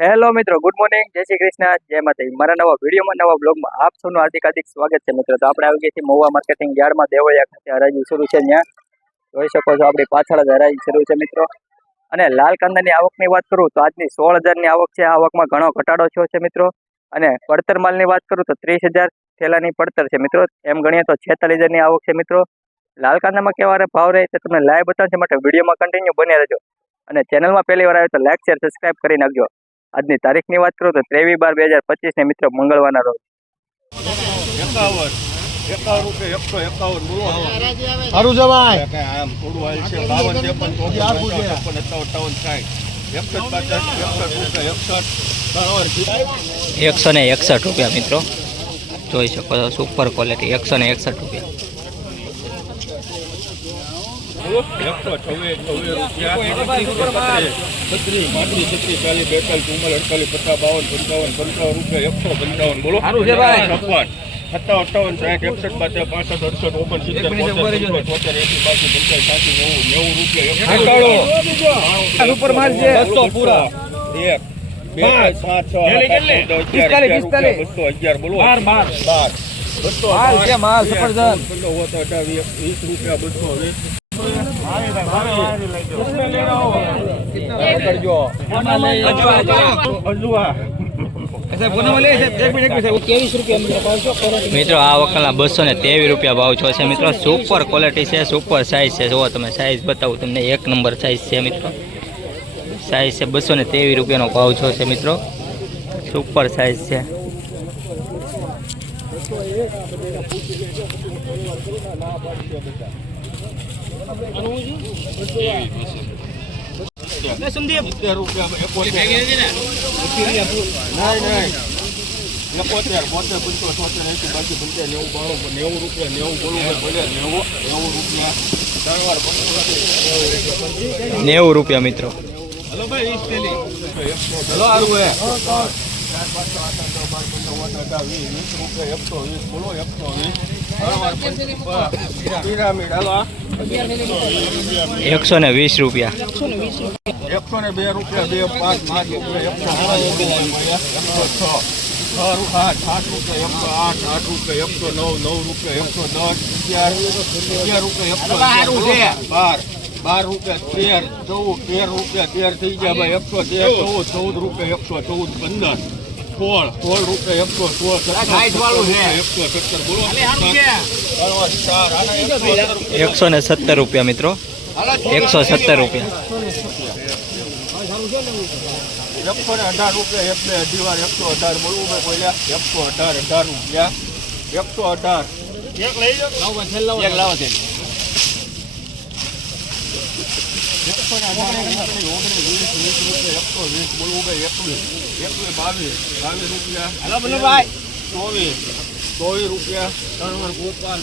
Hello મિત્રો good morning જય શ્રી કૃષ્ણ. જય માતાજી. મારા નવા વિડીયોમાં, નવા બ્લોગમાં આપ સૌનું હાર્દિક હાર્દિક સ્વાગત છે મિત્રો. તો આપણે આવી ગયા છીએ મહુવા માર્કેટિંગ યાર્ડમાં, દેવળિયા ખાતે હરાજી શરૂ છે ત્યાં. જોઈ શકો છો આપણી પાછળ જ હરાજી શરૂ છે મિત્રો. અને લાલ કાંદાની આવકની વાત કરું તો આજની સોળ હજારની આવક છે. આવકમાં ઘણો ઘટાડો થયો છે મિત્રો. અને પડતર માલની વાત કરું તો ત્રીસ હજાર થેલાની પડતર છે મિત્રો. એમ ગણીએ તો છેતાલીસ હજારની આવક છે મિત્રો. લાલ કાંદામાં કેવા ભાવ રહે તે તમને લાઈવ બતાવશે. માટે વિડીયોમાં કન્ટિન્યુ બની રહેજો. અને ચેનલમાં પહેલી વાર આવે તો લાઈક શેર સબસ્ક્રાઇબ કરી નાખજો. આજની તારીખની વાત કરું તો ત્રેવીસ બાર બે હજાર પચીસ ને મિત્રો મંગળવારના રોજ. સારું જવાય કઈ આમ થોડું હાલ છે. બાવન ત્રેપન ચોપન સાઠ. એકસો ને એકસઠ રૂપિયા મિત્રો. જોઈ શકો છો સુપર ક્વોલિટી એકસો ને એકસઠ રૂપિયા. એકસો છવ્વીસ છવ્વીસ રૂપિયા છત્રીસ પાંત્રીસ છત્રીસ ચાલીસ બેતાલીસ ચુમ્માલીસ અડતાલીસ પચાસ બાવન પંચાવન પંચાવન રૂપિયા એકસો પંચાવન બોલો છપ્પન સત્તાવન અઠાવન સાઠ એકસઠ બાતેર પાસઠ અડસઠ ઓગણ સિત્તેર છોતેર એસી બાસી પંચાસ સાસી નેવું નેવું રૂપિયા સુપર માલ છે. બસો પૂરા. એક બે ત્રણ, સાત છ આઠ, આઠ, નવ, દસ, અગિયાર, અગિયાર રૂપિયા, બસો અગિયાર બોલો. બાર બાર. બસો બાર, પંદર, પંદર, હોત, અઢાર, વીસ, વીસ રૂપિયા બસો વીસ. અજવા મિત્રો, આ વખતના બસો ને તેવીસ રૂપિયા ભાવ છો છે મિત્રો. સુપર ક્વોલિટી છે સુપર સાઇઝ છે. જો તમે સાઇઝ બતાવું તમને. એક નંબર સાઇઝ છે મિત્રો. સાઇઝ છે બસો ને ત્રેવીસ રૂપિયાનો ભાવ છો છે મિત્રો. સુપર સાઇઝ છે. એકોતેર બોતેર પંચોતેર છોતેર એસી પંચાયત નેવું બાણું નેવું રૂપિયા નેવું બોલવું ભલે નેવું નેવું રૂપિયા ત્રણ નેવું રૂપિયા મિત્રો. હલો ભાઈ વીસ પેલી હલો આરું હે ચાર પાંચ છ આઠ બાર પંદર વીસ રૂપિયા એકસો વીસ બોલો એકસો વીસ એકસો ને વીસ રૂપિયા. એકસો ને બે રૂપિયા બે પાંચ પાંચ રૂપિયા એકસો રૂપિયા એકસો છ છ રૂ- આઠ આઠ રૂપિયા એકસો આઠ આઠ રૂપિયા એકસો નવ નવ રૂપિયા એકસો દસ અગિયાર અગિયાર રૂપિયા એકસો બાર બાર રૂપિયા તેર, ચૌદ, તેર રૂપિયા તેર થઈ ગયા ભાઈ, એકસો તેર, ચૌદ ચૌદ રૂપિયા એકસો ચૌદ, પંદર. સોળ સોળ રૂપિયા એકસો સોળ સત્તર એકસો સત્તર બોલો ચાર આના એકસો સત્તર રૂપિયા. એકસો ને સત્તર રૂપિયા મિત્રો એકસો સત્તર રૂપિયા એકસો ને અઢાર રૂપિયા એક બે અઢી વાર એકસો અઢાર બોલવું ભાઈ પહેલા એકસો અઢાર અઢાર રૂપિયા એકસો અઢાર એક લઈ જાઓ એક લાવો છે એકસો ને અઢાર ઓગણીસ ઓગણીસ વીસ વીસ રૂપિયા એકસો વીસ બોલવું ભાઈ એકવીસ એકવીસ બાવીસ બાવીસ રૂપિયા. ચોવીસ ચોવીસ રૂપિયા. ત્રણ ગોપાલ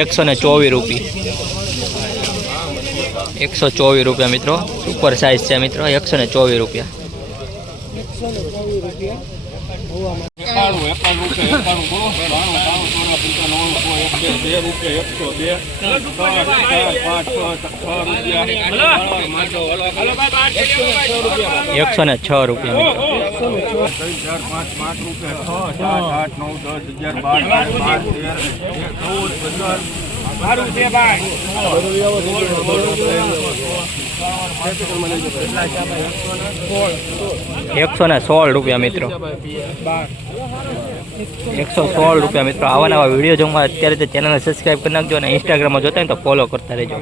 એકસો ને ચોવીસ રૂપિયા એકસો ચોવીસ રૂપિયા મિત્રો. સુપર સાઇઝ છે મિત્રો. એકસો ને ચોવીસ રૂપિયા. એકાણું એકાણું રૂપિયા એકાણું બોલો. ચોરા એક બે રૂપિયા, એકસો બે. ત્રણ ચાર પાંચ પાંચ છ રૂપિયા એકસો ને છ રૂપિયા. ત્રણ ચાર પાંચ પાંચ રૂપિયા છ સાત આઠ નવ દસ અગિયાર બાર બાર તેર ચૌદ પંદર એકસો ને સોળ રૂપિયા, મિત્રો. એકસો સોળ રૂપિયા મિત્રો. આવા નવા વીડિયો જોવા અત્યારે તો ચેનલને સબસ્ક્રાઈબ કરી નાખજો અને ઇન્સ્ટાગ્રામમાં જોતા હોય તો ફોલો કરતા રહેજો.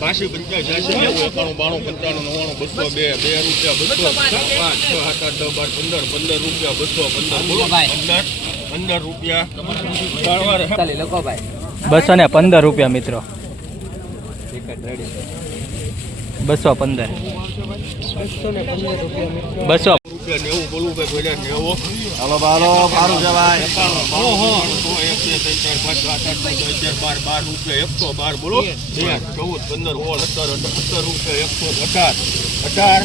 બાસી છ્યાસી એકાણું બાણું પંચાણું નવ્વાણું બસો બે બે રૂપિયા બસો પાંચ છ સાત આઠ દસ બાર પંદર પંદર રૂપિયા બસો પંદર. પંદર પંદર રૂપિયા. બસો ને પંદર રૂપિયા મિત્રો. બસો પંદર. બસો. રૂપિયા નેવું બોલવું ભાઈ. પહેલા નેવું હાલો બાલો સારું બાર બાર રૂપિયા એકસો બાર બોલો. ચૌદ પંદર ઓળ સત્તર સત્તર રૂપિયા એકસો અઢાર. અઢાર.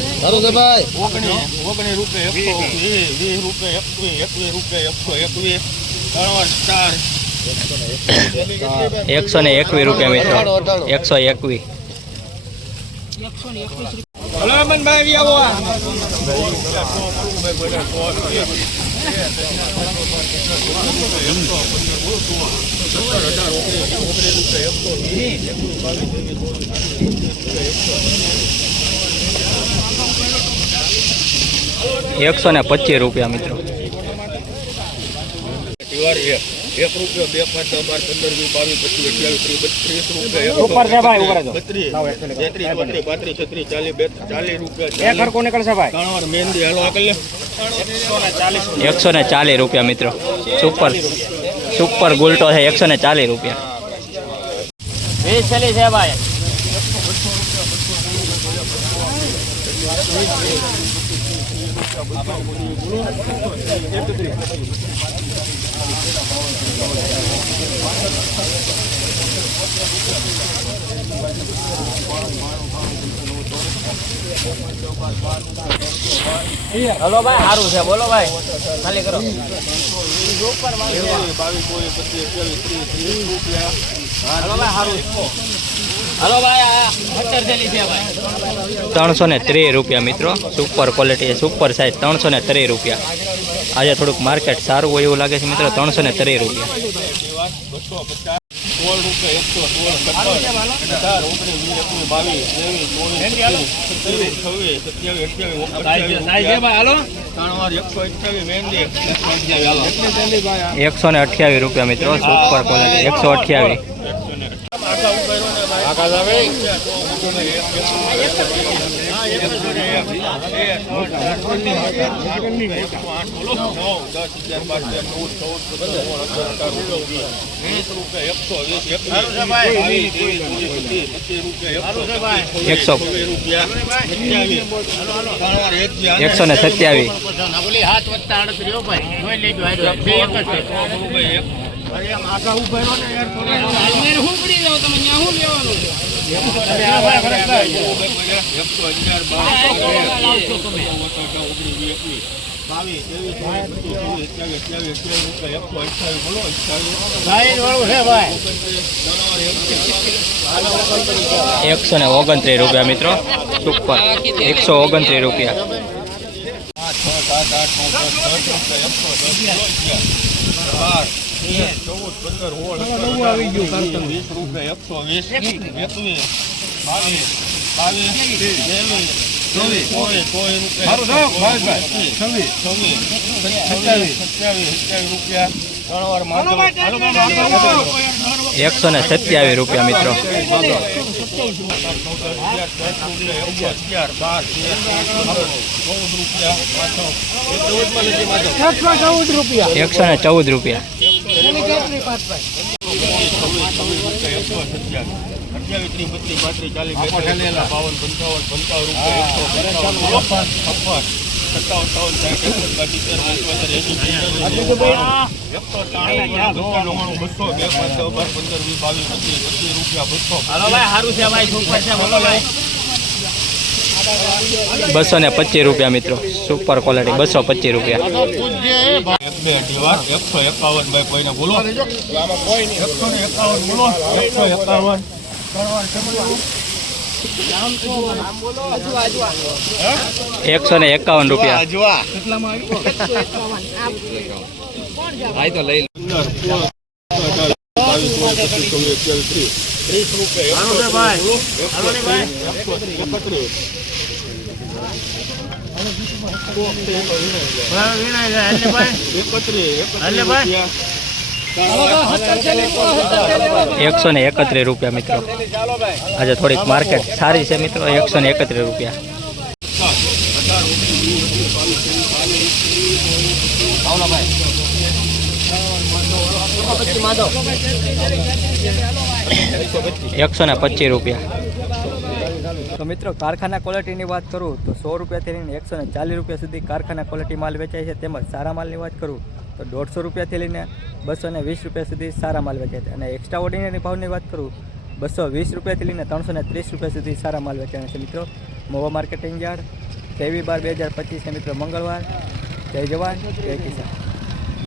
ઓગણીસ ઓગણીસ રૂપિયા એકસો વીસ વીસ રૂપિયા એકવીસ એકવીસ રૂપિયા એકસો એકવીસ. ત્રણ ચાર. એકસો ને એકવીસ રૂપિયા મિત્રો. એકસો એકવીસ. હલો અમનભાઈ આવો એકસો ને પચીસ રૂપિયા મિત્રો. એક એક રૂપિયો બે પાંચ દસ બાર પંદર વીસ બાવીસ પચીસ અઠ્યાવીસ ત્રીસ બત્રીસ રૂપિયા બત્રીસ તેત્રીસ બત્રીસ પાંત્રીસ છત્રીસ ચાલીસ બે ચાલીસ. રૂપિયા ત્રણ મહેંદી હાલો આગળ લે. એકસો ને ચાલીસ રૂપિયા. મિત્રો. સુપર સુપર ગુલટો છે એકસો ને ચાલીસ રૂપિયા. હલો ભાઈ સારું છે. બોલો ભાઈ. ખાલી કરો. બાવીસ પચીસ રૂપિયા. હલો ભાઈ સારું ત્રણસો ને ત્રીસ રૂપિયા મિત્રો. સુપર ક્વોલિટી સુપર સાઇઝ ત્રણસો ને ત્રીસ રૂપિયા. આજે થોડુંક માર્કેટ સારું હોય એવું લાગે છે મિત્રો, ત્રણસો ને ત્રીસ રૂપિયા. બસો પચાસ સોળ રૂપિયા એકસો સોળ સત્તર અઢાર ઓગણીસ વીસ એકવીસ બાવીસ ત્રેવીસ ચોવીસ પચીસ છવ્વીસ સત્યાવીસ અઠ્યાવીસ હાલો ત્રણ વાર એકસો અઠ્યાવીસ મહેંદી એકસો ને અઠ્યાવીસ રૂપિયા મિત્રો સુપર ક્વોલિટી એકસો અઠ્યાવીસ. એકસો એકસો ને સત્યાવીસ. હાથ વધતા અડતરીઓ ભાઈ જોઈ લેજો હાલો. બે એક જ છે. સાઈઝ વાળું છે ભાઈ એકસો ને ઓગણત્રીસ રૂપિયા મિત્રો સુપર એકસો ઓગણત્રીસ રૂપિયા એકસો વીસ સત્યાવીસ રૂપિયા એકસો ને સત્યાવીસ રૂપિયા મિત્રો. એકસો ને ચૌદ રૂપિયા. બસો ને પચીસ રૂપિયા મિત્રો. સુપર ક્વોલિટી બસો પચીસ રૂપિયા. બે એકસો એકાવન ભાઈ કોઈને બોલો. એકસો ને એકાવન બોલો. એકસો એકાવન. એકસો ને એકાવન રૂપિયા. ત્રીસ રૂપિયા. એકત્રીસ એકસો ને એકત્રીસ રૂપિયા મિત્રો. આજે થોડીક માર્કેટ સારી છે મિત્રો, એકસો ને એકત્રીસ રૂપિયા. એકસો ને પચીસ રૂપિયા. તો મિત્રો, કારખાના ક્વોલિટીની વાત કરું તો સો રૂપિયાથી લઈને એકસો ને ચાલીસ રૂપિયા સુધી કારખાના ક્વોલિટી માલ વેચાય છે તેમજ સારા માલની વાત કરું તો દોઢસો રૂપિયાથી લઈને બસો ને વીસ રૂપિયા સુધી સારા માલ વેચાય છે. અને એક્સ્ટ્રા ઓર્ડિનરી ભાવની વાત કરું, બસો વીસ રૂપિયાથી લઈને ત્રણસો ને ત્રીસ રૂપિયા સુધી સારા માલ વેચાય છે મિત્રો. મોવા માર્કેટિંગ યાર્ડ ત્રેવીસ બાર બે હજાર પચીસને મિત્રો, મંગળવાર. જય જવાન, જય કિસાન.